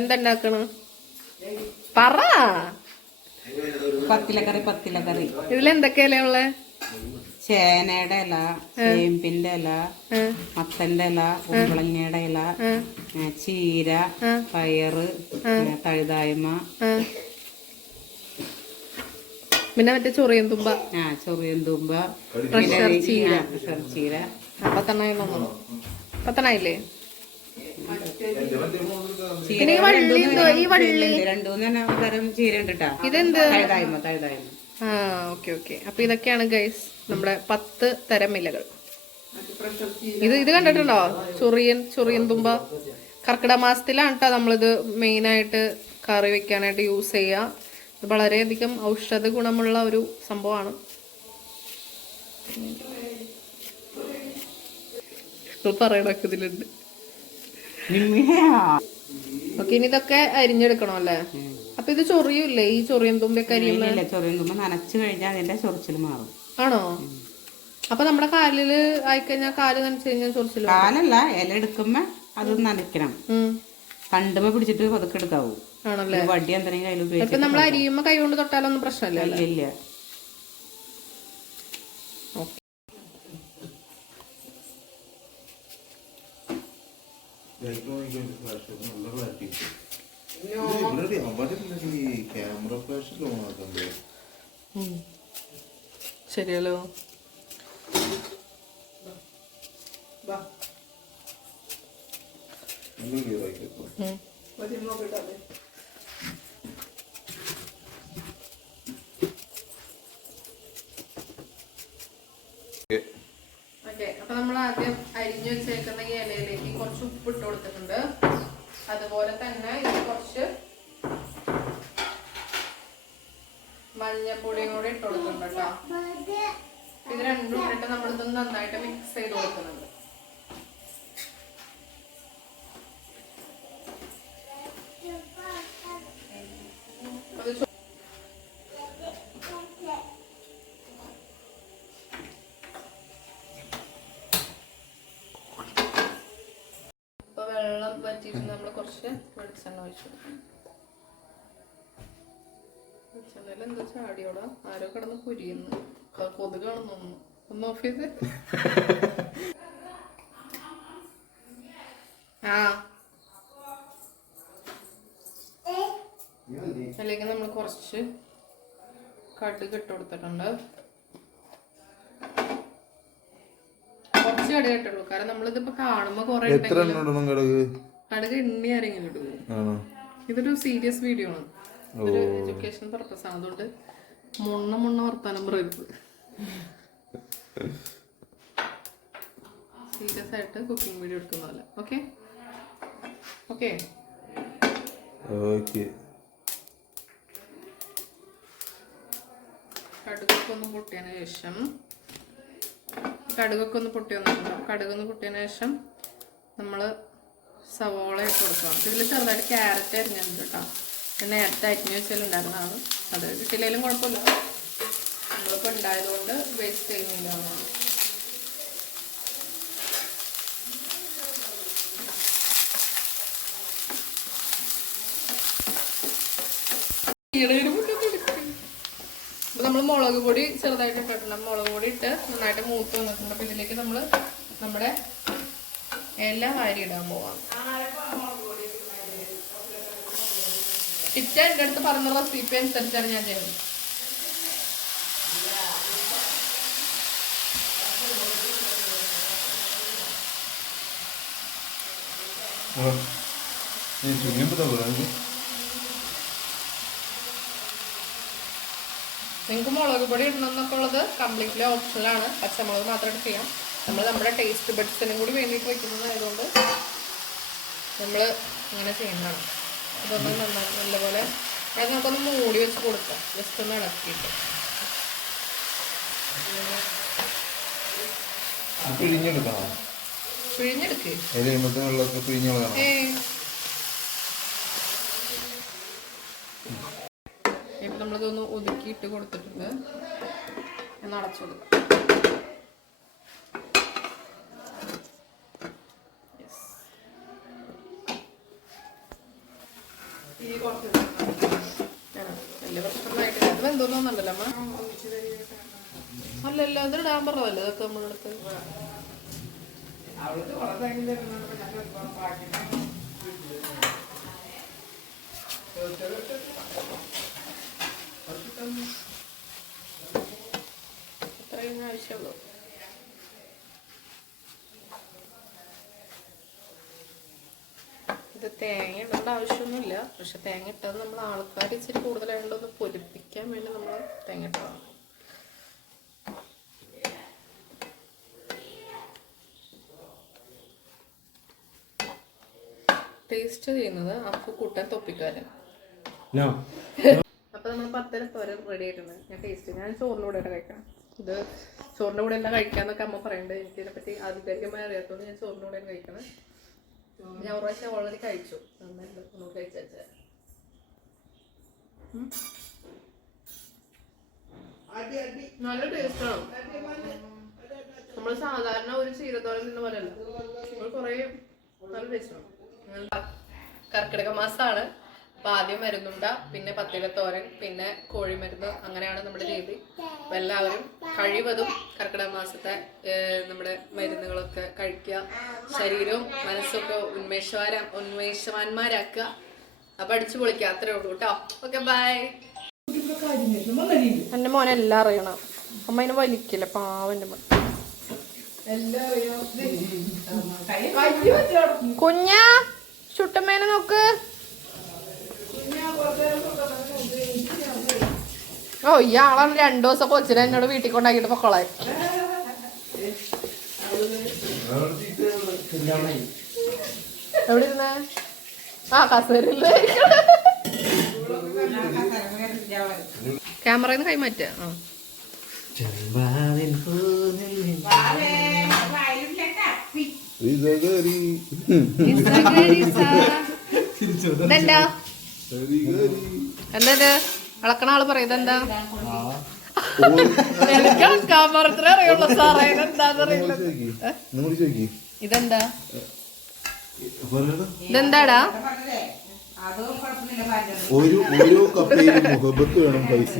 എന്തുണ്ടാക്കണ പറ. പത്തിലക്കറി ഇതിലെന്തൊക്കെയല്ലേ ഉള്ളെ? ചേനയുടെ ഇല, ചേമ്പിന്റെ ഇല, മത്തന്റെ ഇല, കുമ്പളങ്ങയുടെ ഇല, ചീര, പയറ്, തഴുതായ്മ, പിന്നെ മറ്റേ ചൊറിയൻ തുമ്പ, ചീര. പത്തനായില്ലേ? രണ്ടൂന്ന് തരം ചീര ഉണ്ട് കേട്ടോ. ഇതെന്ത്? തഴുതായ്മ. ആ, ഓക്കെ ഓക്കെ. അപ്പൊ ഇതൊക്കെയാണ് ഗൈസ് നമ്മുടെ 10 തരം ഇലകൾ. ഇത് കണ്ടിട്ടുണ്ടോ? ചൊറിയൻ തുമ്പ കർക്കിടക മാസത്തിലാണ് കേട്ടോ നമ്മളിത് മെയിനായിട്ട് കറി വെക്കാനായിട്ട് യൂസ് ചെയ്യുക. ഇത് വളരെയധികം ഔഷധ ഗുണമുള്ള ഒരു സംഭവമാണ്. പറയണൊക്കെ ഇതിലുണ്ട്. ഓക്കെ, ഇനി ഇതൊക്കെ അരിഞ്ഞെടുക്കണോ അല്ലേ? അപ്പൊ ഇത് ചൊറിയൂല്ലേ? ഈ ചൊറിയൻ തുമ്പൊക്കെ അരിയുമ്പോ ചൊറിയൻ തുമ്പ നനച്ചു കഴിഞ്ഞാൽ അതിന്റെ ചൊറിച്ചിൽ മാറും. ആണോ? അപ്പൊ നമ്മുടെ കാലില് ആയിക്കഴിഞ്ഞാൽ കാല് നനച്ചു കഴിഞ്ഞാൽ ചൊറിച്ചിൽ? കാലല്ല, ഇല എടുക്കുമ്പോ അത് നനയ്ക്കണം. കണ്ടുമ്പോ പിടിച്ചിട്ട് പതുക്കെ എടുക്കാവൂ. ആണല്ലേ? വടി എന്തെങ്കിലും കയ്യിൽ ഉപയോഗിച്ച് നമ്മൾ അരിയുമ്പോ കൈ കൊണ്ട് തൊട്ടാലൊന്നും പ്രശ്നമില്ല. ഇല്ല. ശരിയല്ലോ. അപ്പൊ നമ്മൾ ആദ്യം അരിഞ്ഞു വെച്ചേക്കുന്ന ഈ ഇലയിലേക്ക് കുറച്ച് ഉപ്പ് ഇട്ട് കൊടുത്തിട്ടുണ്ട്. അതുപോലെ തന്നെ ഇത് കുറച്ച് മഞ്ഞപ്പൊടിയും കൂടി ഇട്ട് കൊടുക്കുന്നുണ്ട് കേട്ടോ. ഇത് രണ്ടും ഇട്ടിട്ട് നമ്മളിതൊന്ന് നന്നായിട്ട് മിക്സ് ചെയ്ത് കൊടുക്കുന്നുണ്ട്. വെള്ളം വറ്റിയിട്ട് നമ്മൾ കുറച്ച് വെളിച്ചെണ്ണ ഒഴിച്ചു കൊടുക്കും. വെളിച്ചെണ്ണയിൽ എന്താ ചാടിയോടാ? ആരോ കിടന്ന് പൊരിയുന്നു. കൊതുകാണെന്ന് തോന്നുന്നു. ഒന്ന് ഓഫ് ചെയ്ത്. അല്ലെങ്കിൽ നമ്മൾ കുറച്ച് കടുക് ഇട്ട് കൊടുത്തിട്ടുണ്ട്. കുറച്ച് കടുക് ഇട്ടുള്ളൂ, കാരണം നമ്മളിതിപ്പോ കാണുമ്പോ കൊറേ കടുക് എണ്ണി ആരെങ്കിലും ഇടുന്നു. ഇതൊരു സീരിയസ് വീഡിയോ ആണ്, ഒരു എഡ്യൂക്കേഷൻ പർപ്പസ് ആണ്. അതുകൊണ്ട് മുണ്ണ വർത്താനം പറയരുത്. സീരിയസ് ആയിട്ട് കുക്കിംഗ് വീഡിയോ എടുക്കുന്നതല്ല. Okay okay. കടുകൊക്കെ ഒന്ന് പൊട്ടിയതിന് ശേഷം കടുകൊന്ന് പൊട്ടിയതിന് ശേഷം നമ്മൾ സവോള ഇട്ട് കൊടുക്കണം. ഇതിൽ ചെറുതായിട്ട് ക്യാരറ്റ് അരിഞ്ഞിട്ടുണ്ട് കേട്ടോ. നേരത്തെ അരിഞ്ഞ് വെച്ചാലുണ്ടായിരുന്നതാണ്. അത് കിട്ടിയില്ലെങ്കിലും കുഴപ്പമില്ല, നമ്മളിപ്പോൾ ഉണ്ടായതുകൊണ്ട് വേസ്റ്റ് ചെയ്യുന്നില്ല. അപ്പൊ നമ്മൾ മുളക് പൊടി ചെറുതായിട്ട് ഇട്ടിട്ടുണ്ട്. മുളക് പൊടി ഇട്ട് നന്നായിട്ട് മൂത്ത് വന്നിട്ടുണ്ട്. അപ്പൊ ഇതിലേക്ക് നമ്മൾ നമ്മുടെ എല്ലാ അരി ഇടാൻ പോവാം. എൻ്റെ അടുത്ത് പറഞ്ഞ റെസിപ്പി അനുസരിച്ചാണ് ഞാൻ ചെയ്യുന്നത്. നിങ്ങൾക്ക് മുളക് പൊടി ഇടണമെന്നൊക്കെ ഉള്ളത് കംപ്ലീറ്റ്ലി ഓപ്ഷണലാണ്. പച്ചമുളക് മാത്രമായിട്ട് ചെയ്യാം. നമ്മൾ നമ്മുടെ ടേസ്റ്റ് ബഡ്സിനും കൂടി വേണ്ടിയിട്ട് വയ്ക്കുന്നതായതുകൊണ്ട് നമ്മൾ അങ്ങനെ ചെയ്യുന്നതാണ്. ഇതൊന്ന് നന്നായി നല്ലപോലെ അത് നമുക്കൊന്ന് മൂടി വെച്ച് കൊടുക്കാം. ജസ്റ്റ് ഒന്ന് ഇളക്കിയിട്ട് പിഴിഞ്ഞെടുക്കേ. ഇപ്പം നമ്മളിതൊന്ന് ഒതുക്കിയിട്ട് കൊടുത്തിട്ടുണ്ട്. ഒന്ന് അടച്ചു കൊടുക്കാം. വലിയ പ്രശ്നമായിട്ടില്ല. അത് എന്തോന്നുണ്ടല്ലോ അമ്മ. അല്ലല്ല അത് ഇടാൻ പറഞ്ഞതല്ലേ ഇതൊക്കെ നമ്മളെടുത്ത്. അത്രയും ആവശ്യമുള്ളൂ. ഇത് തേങ്ങ ഇടേണ്ട ആവശ്യമൊന്നുമില്ല. പക്ഷെ തേങ്ങ ഇട്ടത് നമ്മൾ ആൾക്കാർ ഇച്ചിരി കൂടുതലായതുകൊണ്ട് ഒന്ന് പൊരിപ്പിക്കാൻ വേണ്ടി നമ്മൾ തേങ്ങ ഇട്ടതാണ്. ടേസ്റ്റ് ചെയ്യുന്നത് അപ്പു കൂട്ടാൻ തൊപ്പിക്കാരൻ. അപ്പൊ നമ്മൾ 10 തോരൻ റെഡി ആയിട്ടുണ്ട്. ഞാൻ ടേസ്റ്റ് ഞാൻ ചോറിൻ്റെ കൂടെ കഴിക്കാം. ഇത് ചോറിൻ്റെ കൂടെ എല്ലാം കഴിക്കാന്നൊക്കെ അമ്മ പറയുന്നുണ്ട്. എനിക്ക് ഇതിനെപ്പറ്റി ആധികാരികമായി അറിയാത്തതുകൊണ്ട് ഞാൻ ചോറിൻ്റെ കൂടെ കഴിക്കണം. ഞാൻ ഒരു പ്രാവശ്യം ഓൾറെഡി കഴിച്ചു. നന്നായിട്ട് ഒന്നും കഴിച്ചാൽ നല്ല ടേസ്റ്റാണ്. നമ്മൾ സാധാരണ ഒരു ചീരത്തോരൻ തിന്ന പോലെയല്ല. നമ്മൾ കുറേ നല്ല ടേസ്റ്റാണ്. കർക്കിടക മാസമാണ്. അപ്പൊ ആദ്യം മരുന്നുണ്ട, പിന്നെ പത്തിലത്തോരൻ, പിന്നെ കോഴിമരുന്ന്, അങ്ങനെയാണ് നമ്മുടെ രീതി. അപ്പൊ എല്ലാവരും കഴിവതും കർക്കിടക മാസത്തെ നമ്മുടെ മരുന്നുകളൊക്കെ കഴിക്കുക. ശരീരവും മനസ്സൊക്കെ ഉന്മേഷവാന്മാരാക്കുക. അപ്പൊ അടിച്ചു പൊളിക്കുക. അത്രേ ഉള്ളൂ കേട്ടോ. Okay bye. എന്റെ മോനെ എല്ലാം അറിയണം. അമ്മ അതിനെ വലിക്കില്ല. പാവന്റെ മോൻ കുഞ്ഞാ ചുട്ടമ്മേനെ നോക്ക്. ഓ ഇയാളാണ് 2 ദിവസം കൊച്ചിനെ എന്നോട് വീട്ടിൽ കൊണ്ടാക്കിട്ട് പൊക്കോളെ. എവിടെ ഇരുന്നേ? ആ കസേരയില്. ക്യാമറന്ന് കൈമാറ്റ. ഇതെന്താ എന്താ അളക്കണ ആള് പറയും ഇതെന്താ? എനിക്ക് അളക്കാൻ മാത്രമേ അറിയുള്ളൂ സാറേ. ഇതെന്താന്നറിയില്ല. ഇതെന്താ ഇതെന്താടാ? ഓരോ കപ്പയിലും മുഹബത്ത് വേണം പൈസ.